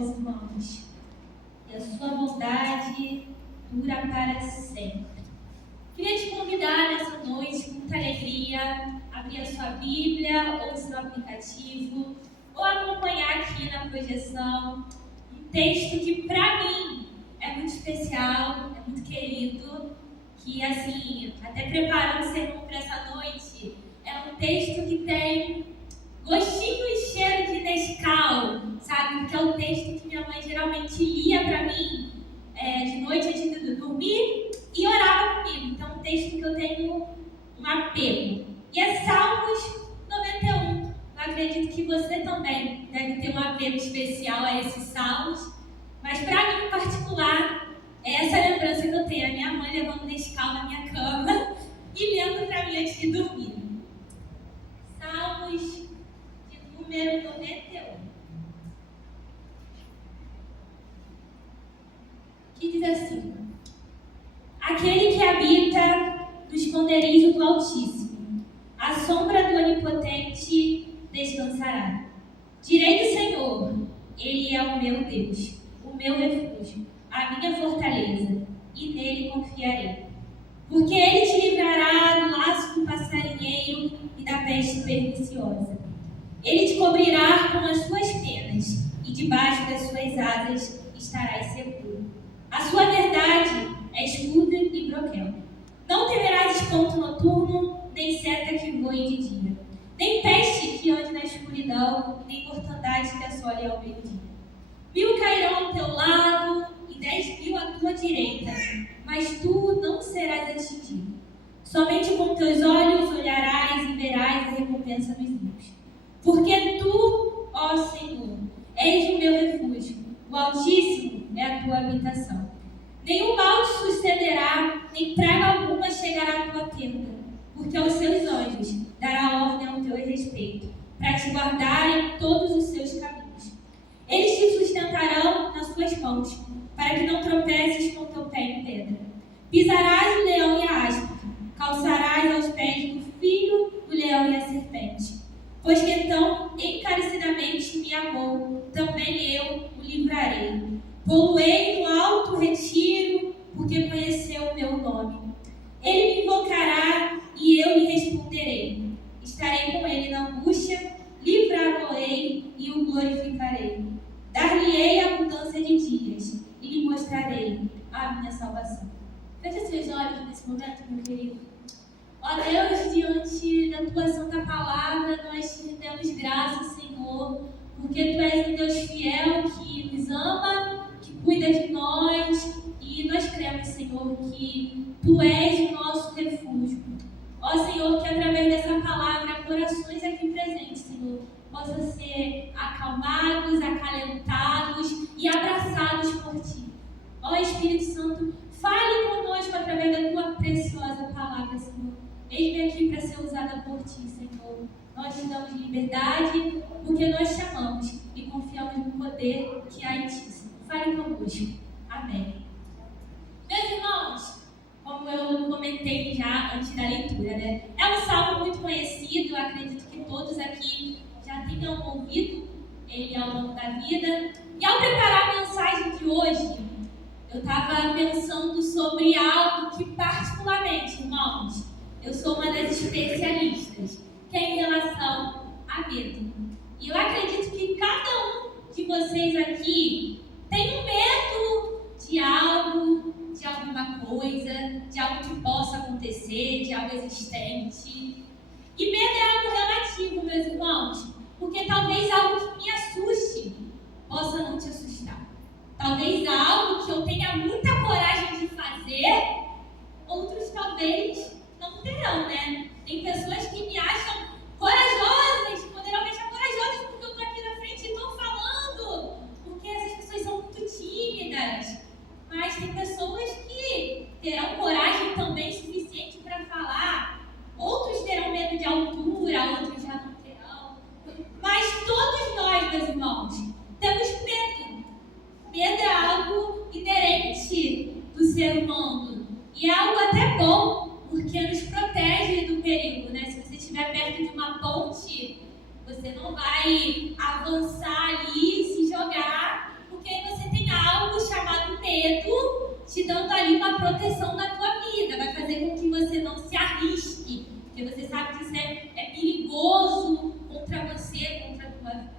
meus irmãos, e a sua bondade dura para sempre. Queria te convidar nessa noite, com muita alegria, a abrir a sua Bíblia ou o seu aplicativo, ou acompanhar aqui na projeção um texto que, para mim, é muito especial, é muito querido, que, assim, até preparando o sermão para essa noite, é um texto que tem gostinho e cheiro de Nescau, sabe? Porque é o texto que minha mãe geralmente lia para mim de noite antes de dormir e orava comigo. Então, é um texto que eu tenho um apego. E é Salmos 91. Eu acredito que você também deve ter um apego especial a esses salmos. Mas, para mim, em particular, é essa lembrança que eu tenho. A minha mãe levando Nescau na minha cama e lendo para mim antes de dormir. Salmos de número 91. Que diz assim: aquele que habita no esconderijo do Altíssimo, à sombra do Onipotente descansará. Direi do Senhor, Ele é o meu Deus, o meu refúgio, a minha fortaleza, e nele confiarei. Porque Ele te livrará do laço do passarinheiro e da peste perniciosa. Ele te cobrirá com as suas penas, e debaixo das suas asas estarás seguro. A sua verdade é escudo e broquel. Não temerás espanto noturno, nem seta que voe de dia, nem peste que ande na escuridão, nem mortandade que assole ao meio-dia. 1000 cairão ao teu lado e 10.000 à tua direita, mas tu não serás atingido. Somente com teus olhos olharás e verás a recompensa dos ímpios. Porque tu, ó Senhor, és o meu refúgio, o Altíssimo é a tua habitação. Nenhum mal te sucederá, nem praga alguma chegará à tua tenda, porque aos seus anjos dará ordem ao teu respeito, para te guardar em todos os seus caminhos. Eles te sustentarão nas suas mãos, para que não tropeces com teu pé em pedra. Pisarás o leão e a áspera, calçarás aos pés do filho do leão e a serpente. Pois que então encarecidamente me amou, também eu o livrarei. Pô-lo-ei no alto retiro, porque conheceu o meu nome. Ele me invocará e eu lhe responderei. Estarei com ele na angústia, livrá-lo-ei e o glorificarei. Dar-lhe-ei abundância de dias e lhe mostrarei a minha salvação. Feche seus olhos nesse momento, meu querido. Ó Deus, diante da tua santa palavra, nós te rendemos graças, Senhor, porque tu és um Deus fiel que nos ama, que cuida de nós, e nós cremos, Senhor, que tu és o nosso refúgio. Ó Senhor, que através dessa palavra, corações aqui presentes, Senhor, possam ser acalmados, acalentados e abraçados por ti. Ó Espírito Santo, fale conosco através da tua preciosa palavra, Senhor. Eis-me aqui para ser usada por ti, Senhor. Nós te damos liberdade, porque nós te amamos e confiamos no poder que há em ti, Senhor. Fale conosco. Amém. Meus irmãos, como eu comentei já antes da leitura, né? É um salmo muito conhecido, eu acredito que todos aqui já tenham ouvido ele ao longo da vida. E ao preparar a mensagem de hoje, eu estava pensando sobre algo que particularmente, irmãos, eu sou uma das especialistas, que é em relação a medo. E eu acredito que cada um de vocês aqui tem um medo de algo, de alguma coisa, de algo que possa acontecer, de algo existente. E medo é algo relativo, meus irmãos, porque talvez algo que me assuste possa não te assustar. Talvez algo que eu tenha muita coragem de fazer, outros talvez não terão, né? Tem pessoas que me acham corajosas, poderão me achar corajosas porque eu estou aqui na frente e estou falando, porque essas pessoas são muito tímidas. Mas tem pessoas que terão coragem também suficiente para falar, outros terão medo de altura, outros já não terão. Mas todos nós, meus irmãos, temos medo. Medo é algo inerente do ser humano e é algo até bom, porque nos protege do perigo, né? Se você estiver perto de uma ponte, você não vai avançar ali e se jogar, medo te dando ali uma proteção na tua vida, vai fazer com que você não se arrisque, porque você sabe que isso é perigoso contra você, contra a tua vida.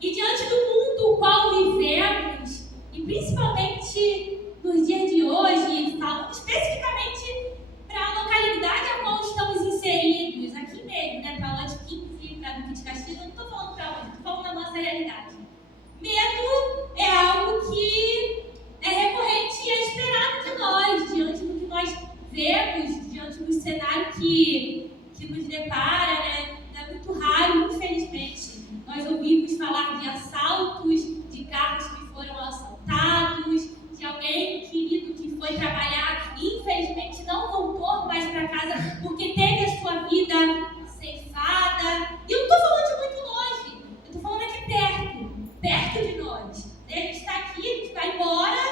E diante do mundo o qual vivemos, e principalmente nos dias de hoje, falando especificamente para a localidade a qual estamos inseridos, aqui mesmo, né, para Lote 15, para Duque de Caxias, eu não estou falando para onde, estou falando da nossa realidade. Medo é algo que é recorrente e é esperado de nós, diante do que nós vemos, diante do cenário que nos depara, né? É muito raro, infelizmente, nós ouvimos falar de assaltos, de carros que foram assaltados, de alguém querido que foi trabalhar e infelizmente não voltou mais para casa porque teve a sua vida ceifada. E eu não estou falando de muito longe, eu estou falando aqui perto de nós. A gente está aqui, a gente vai embora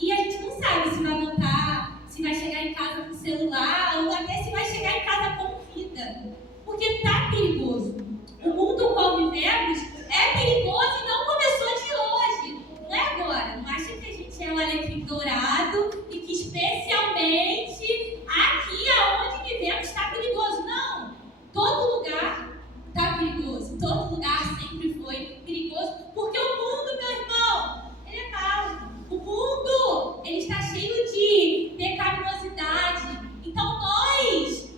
e a gente não sabe se vai voltar, se vai chegar em casa com o celular ou até se vai chegar em casa com vida. Porque está perigoso. O mundo no qual vivemos é perigoso e não começou de hoje. Não é agora. Não acha que a gente é um alecrim dourado e que especialmente aqui aonde vivemos está perigoso. Não. Todo lugar está perigoso. Todo lugar sempre foi perigoso. Porque o mundo, meu irmão, ele é mau. O mundo, ele está cheio de pecaminosidade. Então nós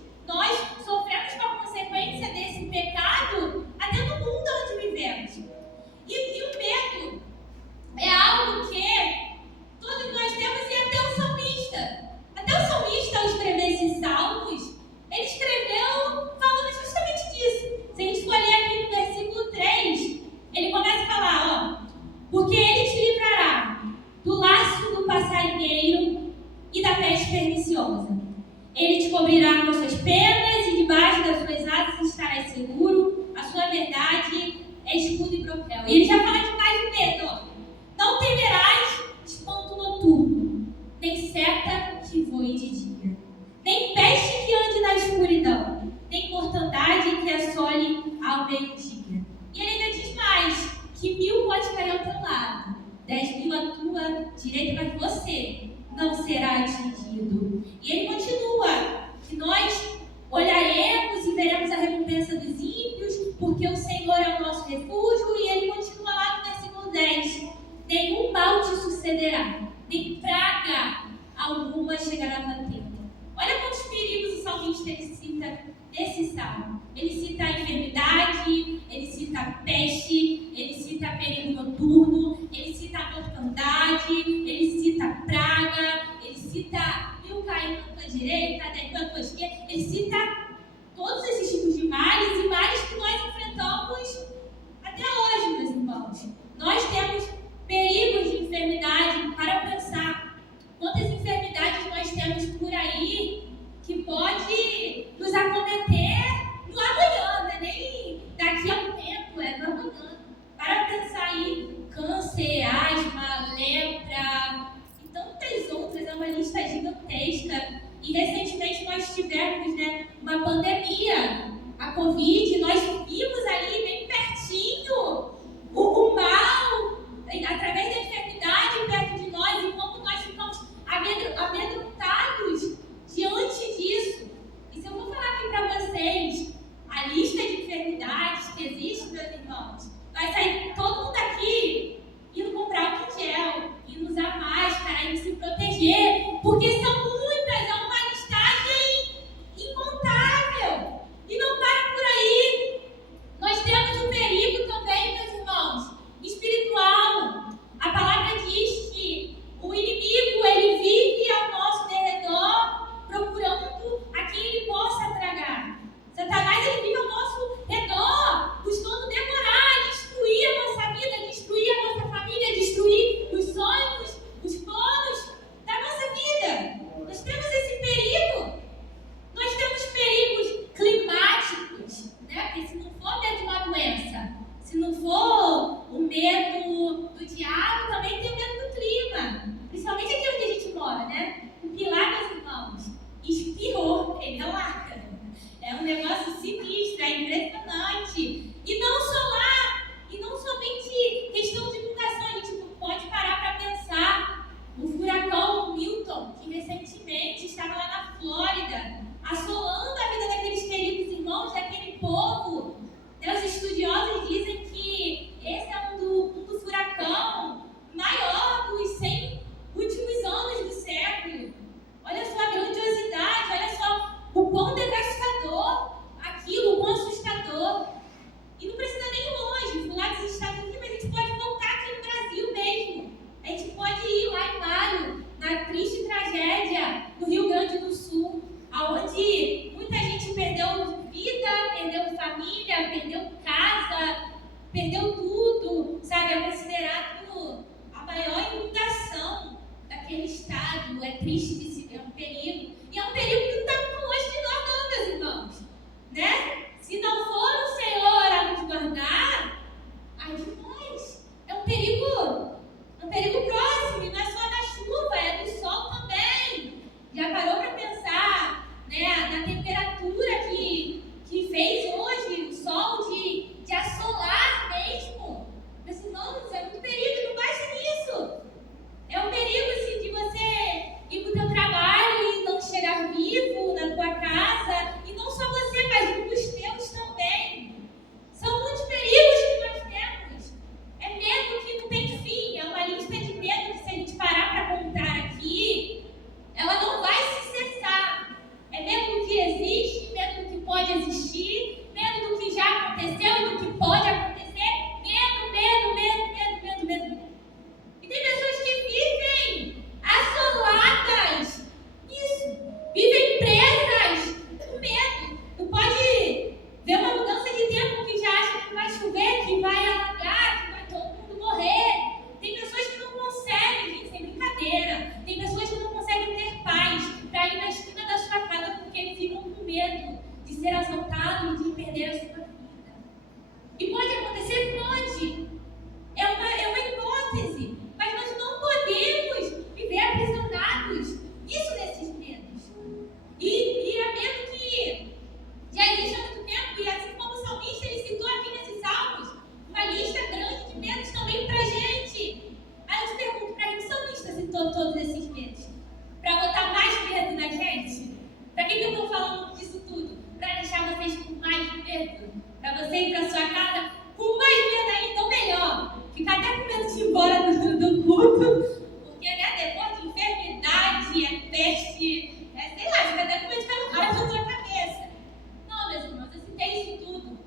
sofremos com a consequência desse pecado até no mundo onde vivemos. E o medo é algo que todos nós temos, e até o salmista ao escrever esses salmos, ele escreveu falando justamente disso. Se a gente for ler aqui no versículo 3, ele começa a falar, porque ele te livrará do laço do passarinheiro e da peste perniciosa. Ele te cobrirá com suas penas e debaixo das suas asas estarás seguro. A sua verdade é escudo e broquel. E ele já fala demais de medo. Não temerás espanto noturno, nem seta que voe de dia, nem peste que ande na escuridão, nem mortandade que assole ao meio-dia. E ele ainda diz mais, que 1000 pode cair ao teu lado, 10.000 à tua direita, mas você não será atingido. E ele continua, que nós olharemos e veremos a recompensa dos ímpios, porque o Senhor é o nosso refúgio. E ele continua lá no versículo 10, nenhum mal te sucederá, nem praga alguma chegará à tua tenda. Olha quantos perigos o salmista ele cita nesse salmo. Ele cita a enfermidade, ele cita a peste, ele cita perigo noturno, ele cita a mortandade, ele cita a praga, ele cita 1000 caindo na tua direita, 10.000 na tua esquerda. Ele cita todos esses tipos de males e males que nós enfrentamos até hoje, meus irmãos. Nós temos perigos de enfermidade. Para pensar quantas enfermidades nós temos por aí que pode nos acometer no amanhã, né? Nem daqui a um tempo, no amanhã. Para pensar aí, câncer, asma, lepra e tantas outras, é uma lista gigantesca. E recentemente nós tivemos, né, uma pandemia, a Covid, nós vimos ali bem pertinho o mal daquele estado, é triste de se ver, é um perigo. E é um perigo que não está muito longe de nós, não, meus irmãos. Né? Se não for o Senhor a nos guardar, ai de nós. É um perigo próximo, e não é só da chuva, é do sol também. Já parou para pensar, né, na temperatura que fez hoje, o sol de assolar mesmo? Meus irmãos, é muito perigo, não baixe nisso. É um perigo assim, de você ir para o teu trabalho e não chegar vivo na tua casa, e não só você, mas os teus também. São muitos perigos que nós temos. É medo que não tem fim, é uma lista de medo que, se a gente parar para contar aqui, ela não vai se cessar. É medo do que existe, medo do que pode existir, medo do que já aconteceu e do que pode acontecer. Medo. E tem pessoas que vivem assoladas, vivem presas com medo. Tu pode ver uma mudança de tempo que já acha que vai chover, que vai alagar, que vai todo mundo morrer. Tem pessoas que não conseguem, gente, sem brincadeira. Tem pessoas que não conseguem ter paz para ir na esquina da sua casa porque ficam com medo de ser assaltado e de perder a sua vida. E pode acontecer? Pode. É uma hipótese. Mas nós não podemos viver aprisionados nesses medos. E é medo que já existe há muito tempo. E assim como o salmista, ele citou aqui nesses salmos uma lista grande de medos também pra gente. Aí eu te pergunto, para que o salmista citou todos esses medos? Para botar mais medo na gente? Para que eu estou falando disso tudo? Para deixar vocês com mais medo? Para você ir para sua casa com mais medo ainda, ou melhor, ficar até com medo de ir embora do culto, porque, né, depois de enfermidade, é peste, sei lá, fica até com medo de ficar no raio da sua cabeça. Não, meus irmãos, eu citei isso tudo.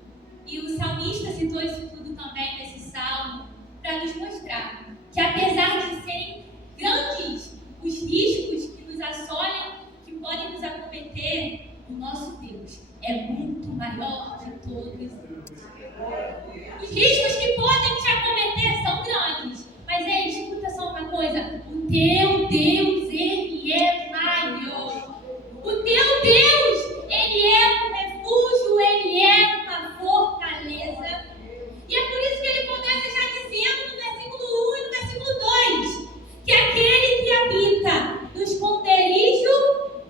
E o salmista citou isso tudo também nesse salmo, para nos mostrar que, apesar de serem grandes os riscos que nos assolem, que podem nos acometer, o nosso Deus é muito maior de todos. Os riscos que podem te acometer são grandes, mas escuta só uma coisa: o teu Deus, ele é maior. O teu Deus, ele é um refúgio, ele é uma fortaleza. E é por isso que ele começa já dizendo no versículo 1 e no versículo 2 que aquele que habita no esconderijo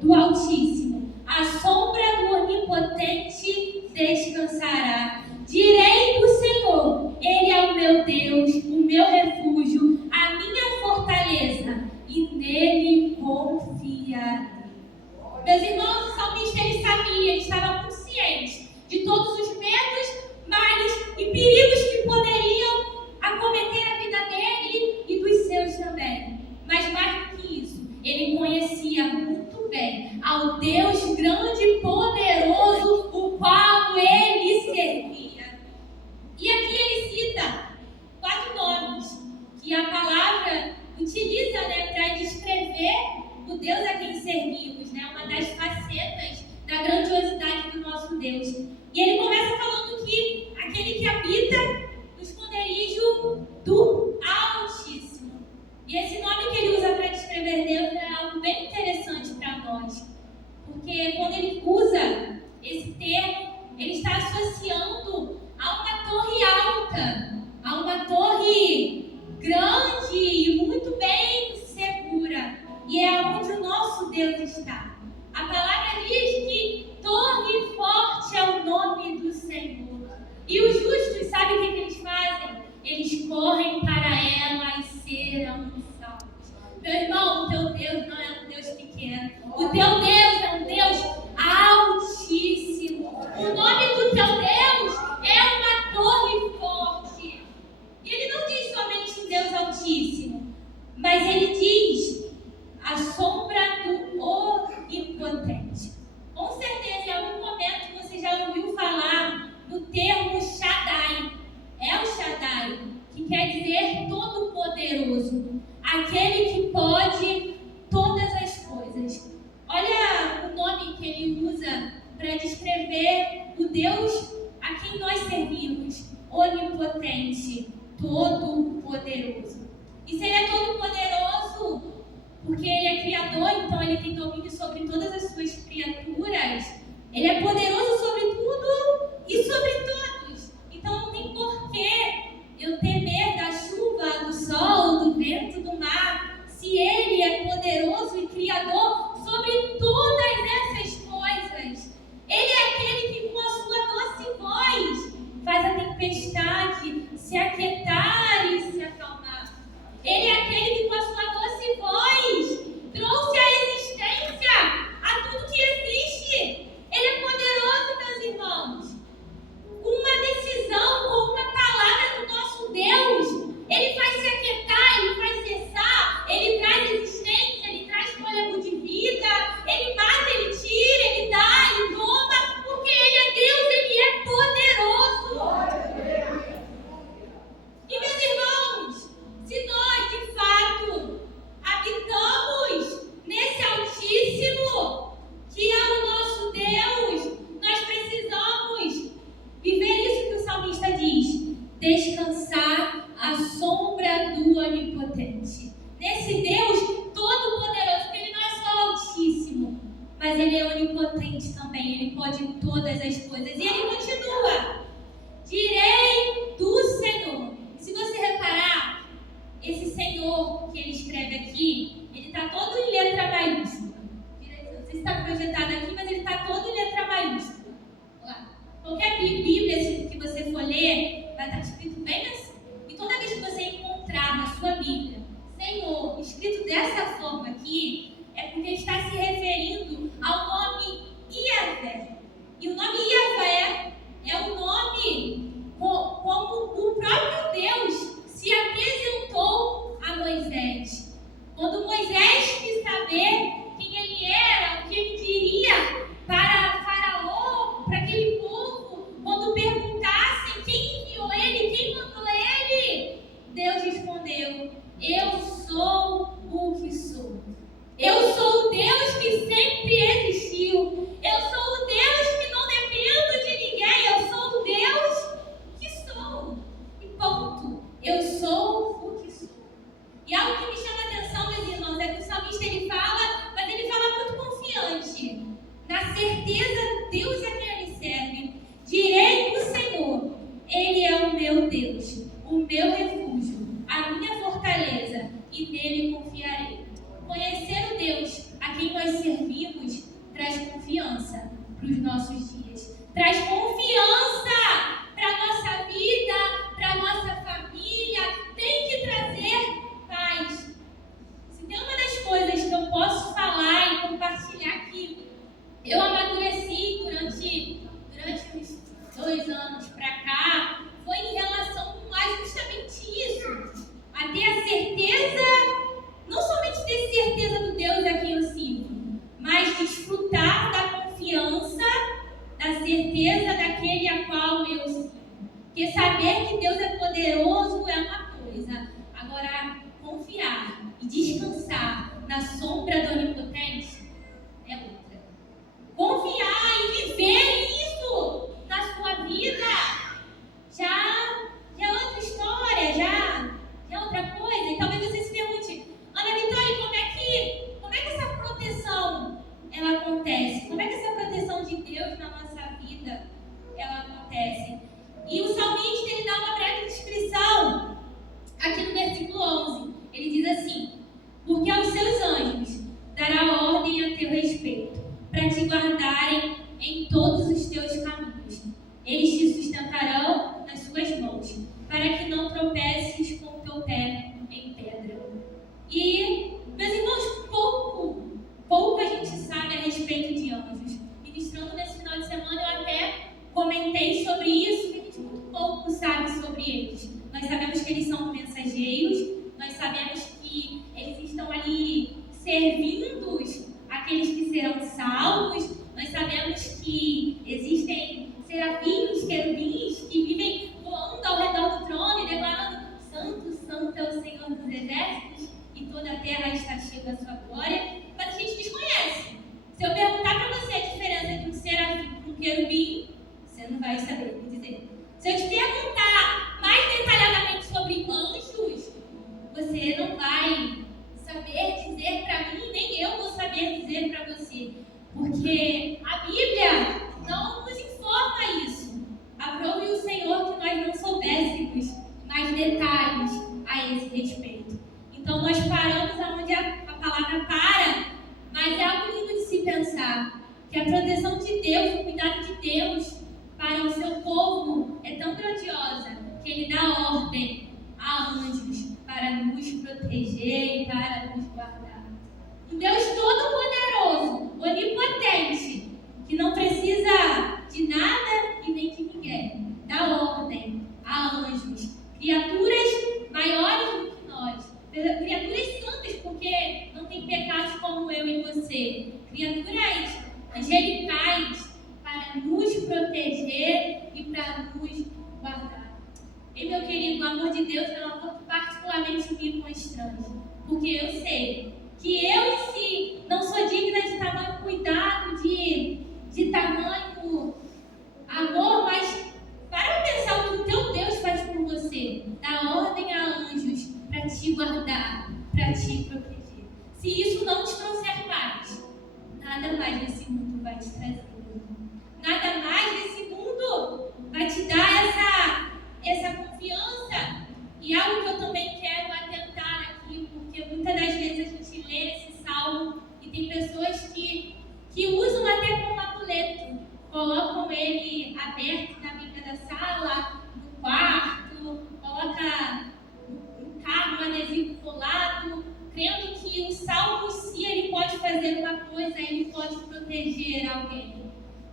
do Altíssimo, à sombra do Onipotente descansará. Direi do Senhor, ele é o meu Deus, o meu refúgio, a minha fortaleza, e nele confiarei. Meus irmãos, o salmista, ele sabia, ele estava consciente de todos os medos, males e perigos que poderiam acometer a vida dele e dos seus também. Mas mais do que isso, ele conhecia muito bem ao Deus grande e poderoso, o qual ele servia. E aqui ele cita 4 nomes que a palavra utiliza, né, para descrever o Deus a quem servimos, né, uma das facetas da grandiosidade do nosso Deus. E ele começa falando que aquele que habita no esconderijo do Altíssimo. E esse nome que ele usa para descrever Deus é algo bem interessante para nós. Porque quando ele usa esse termo, ele está associando a uma torre alta, a uma torre grande e muito bem segura. E é onde o nosso Deus está. A palavra diz que torre forte é o nome do Senhor. E os justos, sabem o que eles fazem? Eles correm para ela e serão salvos. Meu irmão, o teu Deus não é um Deus pequeno. O teu Deus é um Deus altíssimo. O nome do teu Deus é uma torre forte. E ele não diz somente um Deus altíssimo, mas ele diz a sombra do Onipotente. Com certeza, em algum momento você já ouviu falar do termo Shaddai. É o Shaddai, que quer dizer todo-poderoso, aquele que pode todas as coisas. Olha o nome que ele usa para descrever o Deus a quem nós servimos: onipotente, todo-poderoso. E se ele é todo-poderoso, por porque Ele é Criador, então Ele tem domínio sobre todas as suas criaturas. Ele é poderoso sobre tudo e sobre todos. Então não tem porquê eu temer da chuva, do sol, do vento, do mar, se Ele é poderoso e Criador sobre todas essas coisas. Ele é aquele que com a sua doce voz faz a tempestade se aquietar e se acalmar. Ele é aquele que com a sua doce voz trouxe à existência a tudo que existe. Ele é poderoso, meus irmãos. Com uma decisão, com uma palavra do nosso Deus, Ele faz se aquietar, Ele faz cessar, Ele traz existência, Ele traz fôlego de vida, Ele mata, Ele tira, Ele dá, Ele toma, porque Ele é Deus, Ele é poderoso. E meus irmãos, se nós de fato habitamos nesse Altíssimo, que é o nosso Deus, nós precisamos viver isso que o salmista diz: descansar à sombra do Onipotente. Nesse Deus todo-poderoso, porque Ele não é só o Altíssimo, mas Ele é onipotente também, Ele pode todas as coisas. E Ele continua: direi do Senhor. Se você reparar, esse Senhor que ele escreve aqui, ele está todo em letra maiúscula. Não sei se está projetado aqui, mas ele está todo em letra maiúscula. Lá. Qualquer Bíblia que você for ler, vai estar escrito bem assim. E toda vez que você encontrar na sua Bíblia Senhor escrito dessa forma aqui, é porque ele está se referindo ao nome Iavé. E o nome Iavé é o nome como o próprio Deus se apresentou a Moisés. Quando Moisés quis saber quem ele era, o que ele diria para Faraó, para aquele povo, quando perguntassem quem enviou ele, quem mandou ele, Deus respondeu: eu sou o que sou. Eu sou o Deus que sempre existiu. Eu sou o Deus que não dependo de ninguém. Eu sou o Deus que sou. E ponto. Eu sou o que sou. E algo que me chama a atenção, meus irmãos, é que o salmista ele fala, mas ele fala muito confiante. Na certeza, Deus é quem ele serve. Direi do Senhor: Ele é o meu Deus, o meu refúgio, a minha fortaleza, e nele confiarei. Conhecer o Deus a quem nós servimos traz confiança para os nossos dias. Traz confiança para a nossa vida, para a nossa família. Tem que trazer paz. Se tem uma das coisas que eu posso falar e compartilhar aqui, eu amadureci durante uns 2 anos para cá, foi em relação a justamente isso. A ter a certeza, não somente ter certeza do Deus a quem eu sirvo, mas desfrutar da confiança, da certeza daquele a qual eu sirvo. Porque saber que Deus é poderoso é uma coisa, agora confiar e descansar na sombra do Onipotente é outra. Confiar e viver isso na sua vida já é outra história, já é outra coisa. E talvez você se pergunte: Ana Vitória, como é que essa proteção ela acontece? Como é que essa proteção de Deus na nossa vida ela acontece? E o salmista ele dá uma breve descrição aqui no versículo 11. Ele diz assim: porque aos seus anjos dará ordem a teu respeito, para te guardarem em todos os teus caminhos. Eles te sustentarão nas suas mãos, para que não tropeces com o teu pé em pedra. E, meus irmãos, pouco a gente sabe a respeito de anjos. Ministrando nesse final de semana, eu até comentei sobre isso, que a gente muito pouco sabe sobre eles. Nós sabemos que eles são mensageiros, nós sabemos que eles estão ali servindo aqueles que serão salvos, nós sabemos que existem serafins, querubins, que vivem voando ao redor do trono e declarando: Santo, Santo é o Senhor dos Exércitos, e toda a terra está cheia da sua glória. Mas a gente desconhece. Se eu perguntar para você a diferença de um serafim e um querubim, você não vai saber me dizer. Se eu te perguntar mais detalhadamente sobre anjos, você não vai saber dizer para mim prazer dizer para você, porque a Bíblia não nos informa isso. Aprove o Senhor que nós não soubéssemos mais detalhes a esse respeito. Então nós paramos aonde a palavra para, mas é algo lindo de se pensar, que a proteção de Deus, o cuidado de Deus para o seu povo é tão grandiosa que Ele dá ordem a anjos para nos proteger e para nos guardar. Um Deus todo-poderoso, onipotente, que não precisa de nada e nem de ninguém, dá ordem a anjos, criaturas maiores do que nós, criaturas santas, porque não tem pecados como eu e você, criaturas angelicais para nos proteger e para nos guardar. E meu querido, o amor de Deus é um amor que particularmente me constrange, porque eu sei que eu em si não sou digna de tamanho cuidado, de tamanho amor, mas para pensar o que o teu Deus faz por você, dá ordem a anjos para te guardar, para te proteger. Se isso não te trouxer paz, nada mais nesse mundo vai te trazer. Nada mais nesse mundo vai te dar essa confiança. E algo que eu também quero atentar aqui, porque muitas das vezes a gente lê esse salmo e tem pessoas que usam até como amuleto, colocam ele aberto na Bíblia da sala, no quarto, coloca no carro, um adesivo colado, crendo que o salmo em si ele pode fazer uma coisa, ele pode proteger alguém.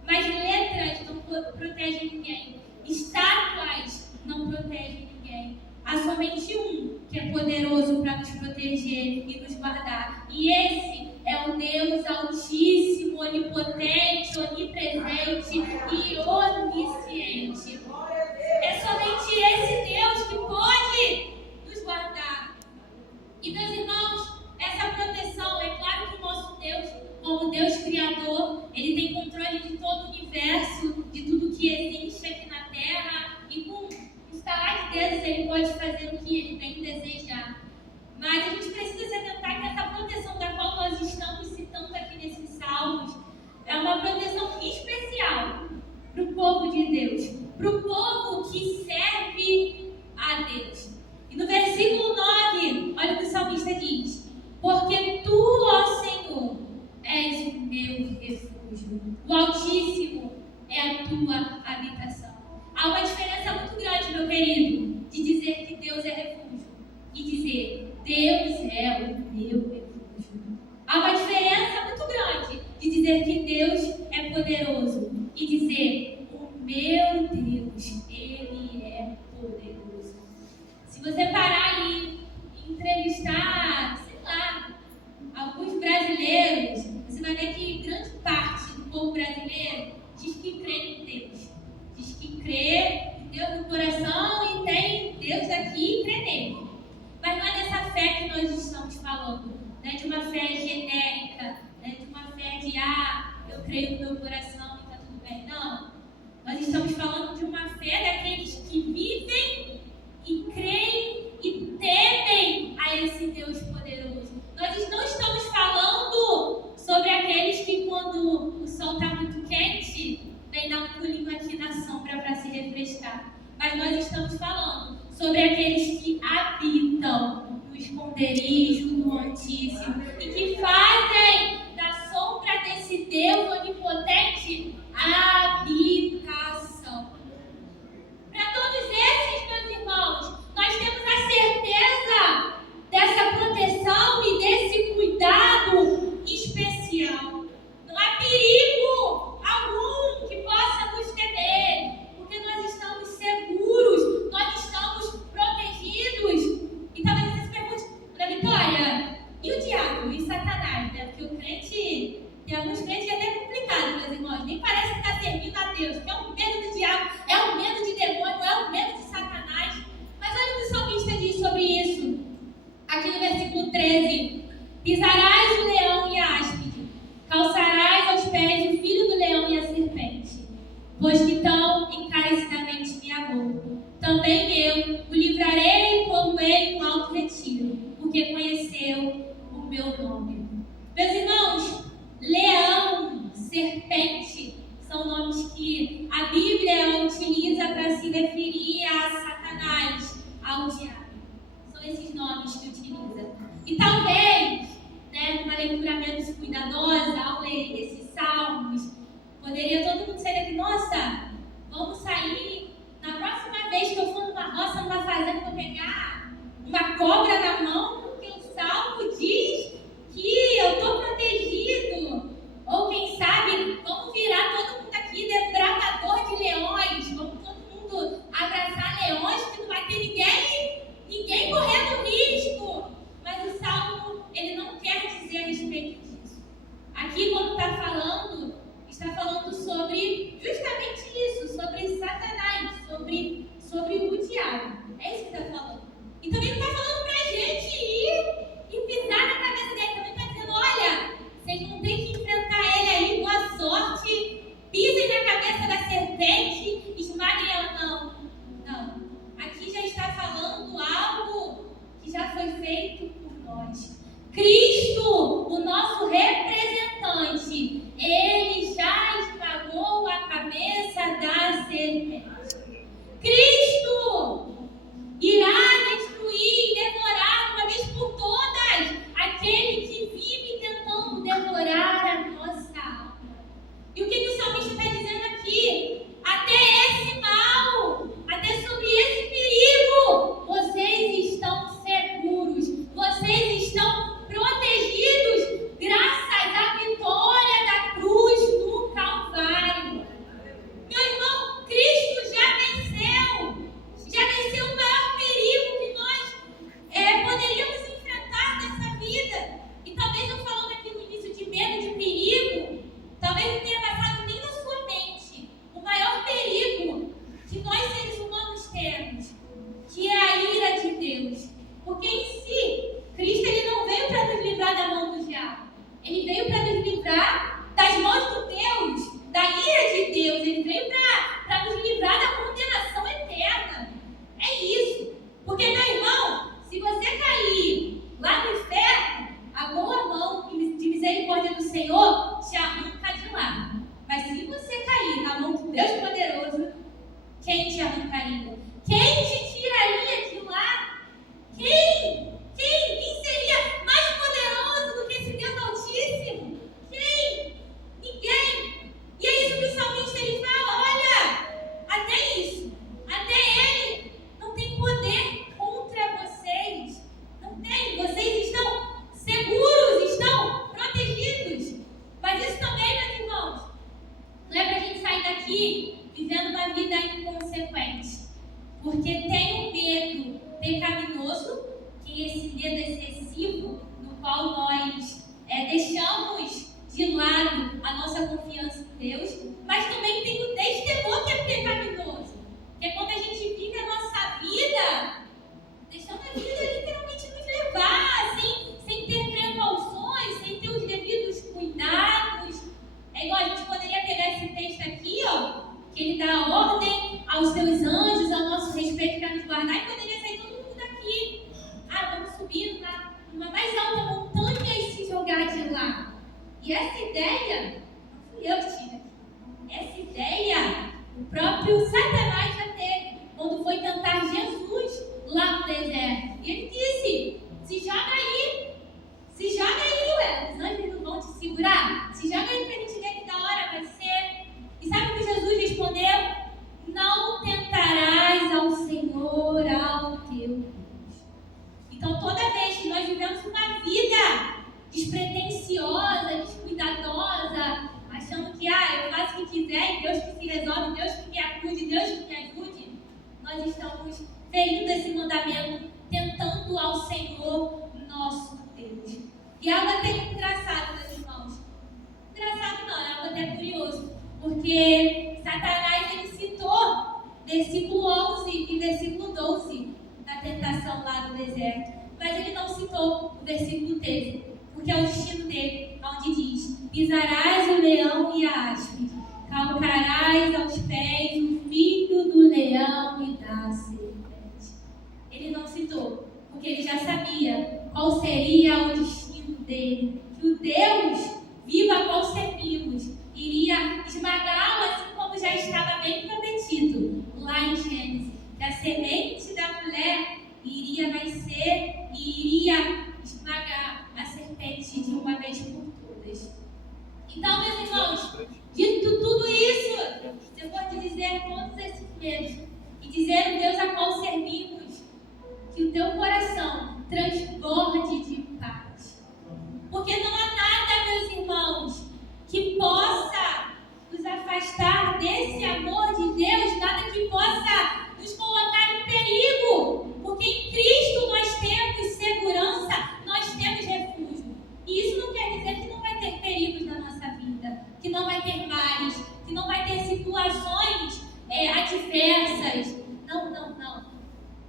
Mas letras não protegem ninguém, estátuas não protegem ninguém. Há somente um que é poderoso para nos proteger e nos guardar. E esse é o Deus Altíssimo, Onipotente, Onipresente e Onisciente. É somente esse Deus que pode nos guardar. E meus irmãos, essa proteção, é claro que o nosso Deus, como Deus Criador, Ele tem controle de todo o universo, de tudo que existe aqui na Terra, e com um estalar de dedos Ele pode fazer o que Ele bem desejar. Mas a gente precisa se atentar que essa proteção da qual nós estamos citando aqui nesses salmos é uma proteção especial para o povo de Deus, para o povo que serve a Deus. E no versículo 9, olha o que o salmista diz: porque tu, ó Senhor, és o meu refúgio, o Altíssimo é a tua habitação. Há uma diferença muito grande, meu querido, de dizer que Deus é refúgio e dizer Deus é o meu refúgio. Há uma diferença muito grande de dizer que Deus é poderoso e dizer o meu Deus, Ele é poderoso. Se você parar e entrevistar, sei lá, alguns brasileiros, você vai ver que grande parte do povo brasileiro diz que crê em Deus. Diz que crê em Deus no coração e tem Deus aqui e crê nele. Mas não é dessa fé que nós estamos falando, não é de uma fé genérica, não é de uma fé de eu creio no meu coração e está tudo bem. Não. Nós estamos falando de uma fé daqueles que vivem e creem e temem a esse Deus poderoso. Nós não estamos falando sobre aqueles que, quando o sol está muito quente, vem dar um pulinho aqui na sombra para se refrescar. Mas nós estamos falando sobre aqueles que habitam no esconderijo do Altíssimo e que fazem da sombra desse Deus onipotente a habitação. Para todos esses, meus irmãos, nós temos a certeza dessa proteção e desse cuidado especial. Não há perigo algum que possa nos temer, porque nós estamos seguros, nós estamos protegidos. E talvez você se pergunte, Ana Vitória, e o diabo e Satanás? Né? Porque o crente, tem alguns crentes que é até complicado, meus irmãos, nem parece que está servindo a Deus, porque é um medo do diabo, é um medo de demônio, é um medo de Satanás. Mas olha o que o salmista diz sobre isso. Aqui no versículo 13: pisarás o leão e a áspide, calçarás aos pés o filho do leão e a serpente, pois que tão encarecidamente me amou. Também eu o livrarei e pô-lo-ei no alto retiro, porque conheceu o meu nome. Meus irmãos, leão, serpente, são nomes que a Bíblia utiliza para se referir a Satanás, ao diabo. São esses nomes que utiliza. E talvez, numa leitura menos cuidadosa, ao ler esses salmos, poderia todo mundo sair daqui, nossa, vamos sair, na próxima vez que eu for numa roça, numa fazenda, vou pegar uma cobra na mão, porque o salmo diz que eu estou protegido. Ou quem sabe, vamos virar todo mundo aqui desbravador de leões, vamos todo mundo abraçar leões, que não vai ter ninguém correndo risco. Mas o salmo, ele não quer dizer a respeito disso. Aqui, quando está falando sobre justamente isso, sobre Satanás, sobre o diabo. É isso que está falando. E também não está falando para a gente ir e pisar na cabeça dele. Também está dizendo, olha, vocês não têm que enfrentar ele aí, boa sorte, pisem na cabeça da serpente, esmaguem ela. Não. Aqui já está falando algo que já foi feito por nós. Cristo, o nosso representante, ele já esmagou a cabeça da serpente. Cristo irá destruir e devorar de uma vez por todas aquele que vive tentando devorar a nossa alma. E o que o salmista está dizendo aqui? Até esse mal, até sobre esse perigo, vocês estão seguros, vocês estão protegidos graças à vitória da cruz no Calvário. Meu irmão, Cristo já venceu o maior perigo que nós poderíamos enfrentar nessa vida. E talvez eu falando aqui no início de medo, de perigo, talvez não tenha passado nem na sua mente o maior perigo que nós seres humanos temos, que é a ira de Deus. Porque em si, Cristo ele não veio para nos livrar da mão do diabo. Ele veio para nos livrar das mãos do Deus, da ira de Deus. Ele veio para nos livrar da condenação eterna. É isso. Porque, meu irmão, se você cair lá no inferno, a boa mão de misericórdia do Senhor te arranca de lá. Mas se você cair na mão do Deus poderoso, quem te arrancaria? Quem te tiraria de lá? Quem seria mais poderoso do que esse Deus Altíssimo? Quem? Ninguém. E é isso que o salmista ele fala, olha, até isso, até ele não tem poder contra vocês. Não tem, vocês estão seguros, estão protegidos. Mas isso também, meus irmãos, não é para a gente sair daqui vivendo uma vida inconsequente. Porque tem um medo pecaminoso, que é esse medo excessivo, no qual nós deixamos de lado a nossa confiança em Deus, mas também tem o destemor que é pecaminoso, que é quando a gente vive a nossa vida, deixando a vida literalmente nos levar, sem ter precauções, sem ter os devidos cuidados. É igual a gente poderia pegar esse texto aqui, que ele dá ordem aos seus anjos, ao nosso respeito para nos guardar, e poderia sair todo mundo daqui. Vamos subir numa mais alta montanha e se jogar de lá. E essa ideia, não fui eu que tive aqui. Essa ideia, o próprio Satanás já teve, quando foi tentar Jesus lá no deserto. E ele disse, se joga aí, ué, os anjos não vão te segurar. Se joga aí pra gente ver que da hora vai ser. E sabe o que Jesus respondeu? Não tentarás ao Senhor, ao teu Deus. Então, toda vez que nós vivemos uma vida despretensiosa, descuidadosa, achando que eu faço o que quiser e Deus que se resolve, Deus que me acude, Deus que me ajude, nós estamos ferindo esse mandamento, tentando ao Senhor nosso Deus. E algo até engraçado, meus irmãos. Engraçado não, é algo até curioso, porque Satanás ele citou versículo 11 e versículo 12 da tentação lá do deserto, mas ele não citou o versículo 13, porque é o destino dele, onde diz: pisarás o leão e a áspide, calcarás aos pés o filho do leão e da serpente. Ele não citou, porque ele já sabia qual seria o destino dele, que o Deus vivo a qual servimos iria esmagá-lo, assim como já estava bem prometido lá em Gênesis, que a semente da mulher iria nascer e iria esmagar a serpente de uma vez por todas. Então, meus irmãos, dito tudo isso, você pode dizer todos esses medos e dizer o Deus a qual servimos, que o teu coração transborde de paz. Porque não há nada, meus irmãos, que possa nos afastar desse amor de Deus, nada que possa nos colocar em perigo. Porque em Cristo nós temos segurança, nós temos refúgio. E isso não quer dizer que não vai ter perigos na nossa vida, que não vai ter males, que não vai ter situações adversas. Não.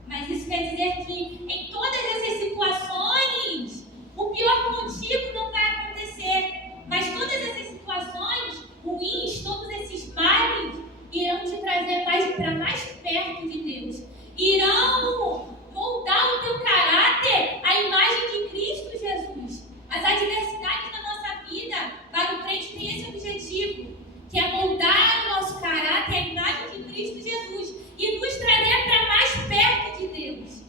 Mas isso quer dizer que em todas essas situações, o pior contigo não vai acontecer. Mas todas essas situações ruins, todos esses males, irão te trazer para mais perto de Deus. Irão moldar o teu caráter à imagem de Cristo Jesus. As adversidades da nossa vida, para o crente, tem esse objetivo, que é moldar o nosso caráter à imagem de Cristo Jesus e nos trazer para mais perto de Deus.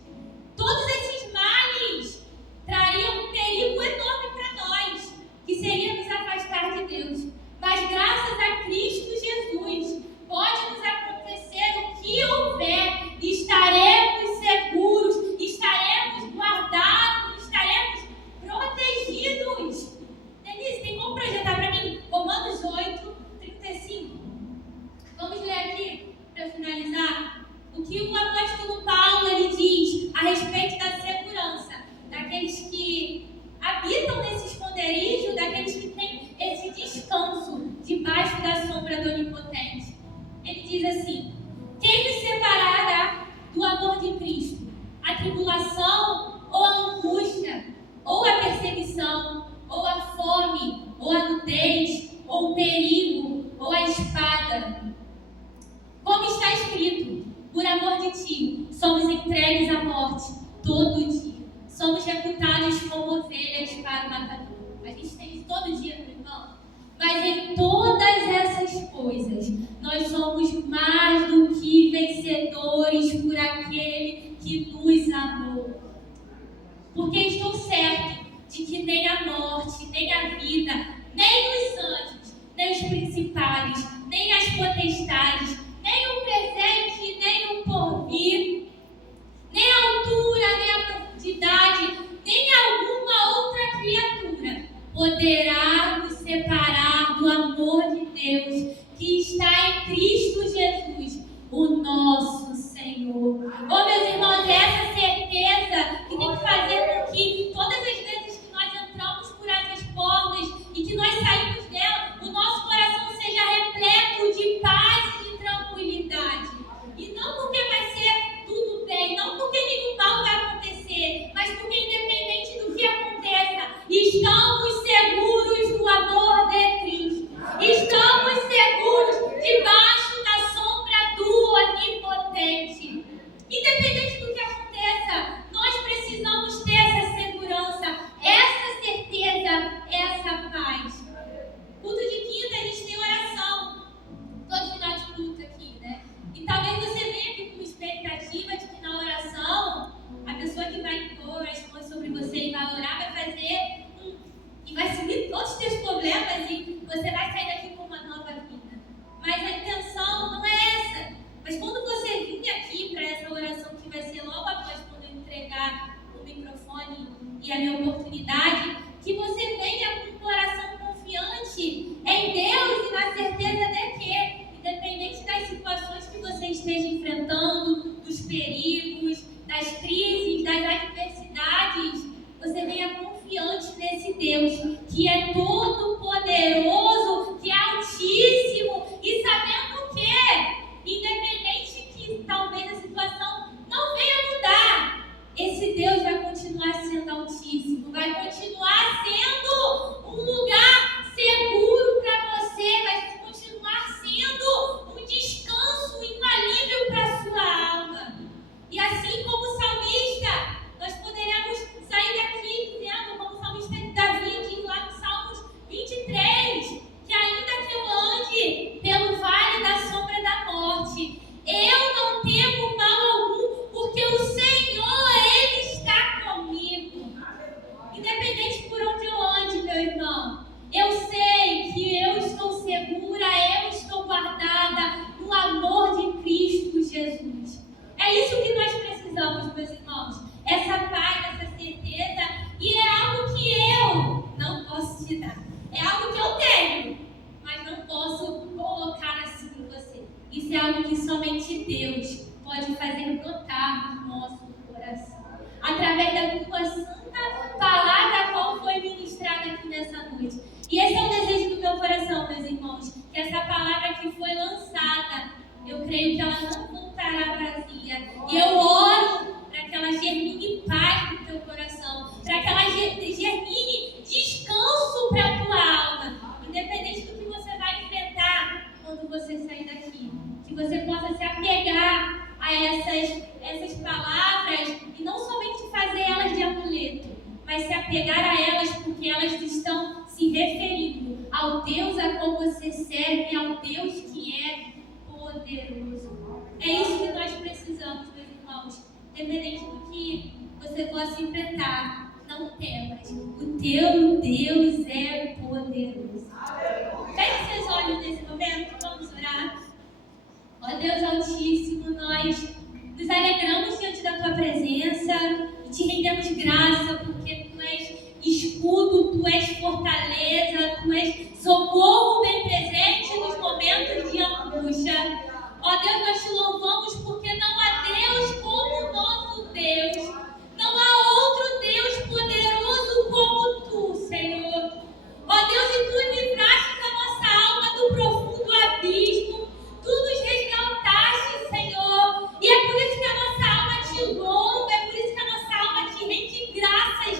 Todos esses males trariam um perigo enorme para nós, que seria nos afastar de Deus. Mas graças a Cristo Jesus, pode nos acontecer o que houver, estaremos seguros, estaremos guardados, estaremos protegidos. Denise, tem como projetar para mim Romanos 8, 35? Vamos ler aqui para finalizar o que o apóstolo Paulo ele diz a respeito da segurança daqueles que habitam nesse esconderijo, daqueles que têm esse descanso debaixo da sombra do Onipotente. Ele diz assim: quem nos separará do amor de Cristo? A tribulação, ou a angústia, ou a perseguição, ou a fome, ou a nudez, ou o perigo, ou a espada? Como está escrito: por amor de ti, somos entregues à morte todo dia. Somos reputados como ovelhas para o matador. A gente tem isso todo dia, meu irmão. Mas em todas essas coisas, nós somos mais do que vencedores por aquele que nos amou. Porque estou certo de que nem a morte, nem a vida, nem os anjos, nem os principados, nem as potestades, nem o presente, nem o porvir, nem a altura, nem a profundidade, nem alguma outra criatura poderá nos separar do amor de Deus que está em Cristo Jesus, o nosso Senhor. Oh, meus irmãos, essa certeza que tem que fazer com que todas as vezes que nós entramos por essas portas e que nós saímos dela, o nosso coração seja repleto de paz e de tranquilidade. E não porque vai ser tudo bem, não porque nenhum mal vai acontecer, mas porque independente do que aconteça, estamos seguros no amor de Cristo. Estamos seguros debaixo da sombra do Onipotente. Independente do que aconteça, nós precisamos ter essa segurança, essa certeza, essa paz. Culto de quinta, a gente tem oração. Todo final de culto aqui, né? E talvez você venha aqui com expectativa de que na oração, a pessoa que vai impor as mãos sobre você e vai orar, vai fazer e vai sumir todos os teus problemas e você vai sair daqui com uma nova vida. Mas a intenção não é essa. Mas quando você vir aqui para essa oração que vai ser logo após quando eu entregar o microfone e a minha oportunidade, que você venha com um coração confiante em Deus e na certeza de que, independente das situações que você esteja enfrentando, dos perigos, das crises, das adversidades, você venha confiante nesse Deus que é todo poderoso, que é altíssimo, e sabendo que, independente que talvez a situação não venha mudar, esse Deus vai continuar sendo altíssimo, vai continuar sendo um lugar seguro para você, vai continuar sendo um descanso e um alívio para a sua alma. E assim como o salmista, nós poderemos sair daqui dizendo, como o salmista Davi diz lá no Salmo Independente por onde eu ande, meu irmão, eu sei que eu estou segura, eu estou guardada no amor de Cristo Jesus. É isso que nós precisamos, meus irmãos. Essa paz, essa certeza. E é algo que eu não posso te dar. É algo que eu tenho, mas não posso colocar assim em você. Isso é algo que somente Deus pode fazer brotar no nosso coração. Através da tua santa palavra, a qual foi ministrada aqui nessa noite. E esse é o desejo do meu coração, meus irmãos. Que essa palavra que foi lançada, eu creio que ela não voltará vazia. E eu oro para que ela germine paz no teu coração. Para que ela germine descanso para a tua alma. Independente do que você vai enfrentar quando você sair daqui. Que você possa se apegar a essas palavras e não somente fazer elas de amuleto, mas se apegar a elas porque elas estão se referindo ao Deus a qual você serve e ao Deus que é poderoso. É isso que nós precisamos, meus irmãos. Independente do que você possa enfrentar, não temas. O teu Deus é poderoso. Feche seus olhos nesse momento, vamos orar. Ó Deus Altíssimo, nós nos alegramos diante da Tua presença e te rendemos graça porque Tu és escudo, Tu és fortaleza, Tu és socorro bem presente nos momentos de angústia. Ó Deus, nós te louvamos porque não há Deus como o nosso Deus. Não há outro Deus poderoso como Tu, Senhor. Ó Deus, e Tu livraste a nossa alma do profundo abismo. Tu nos resgataste, Senhor. E é por isso que a nossa alma te louva, é por isso que a nossa alma te rende graças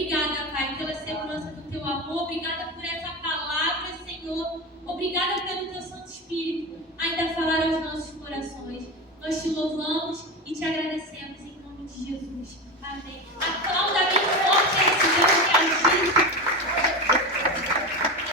obrigada, Pai, pela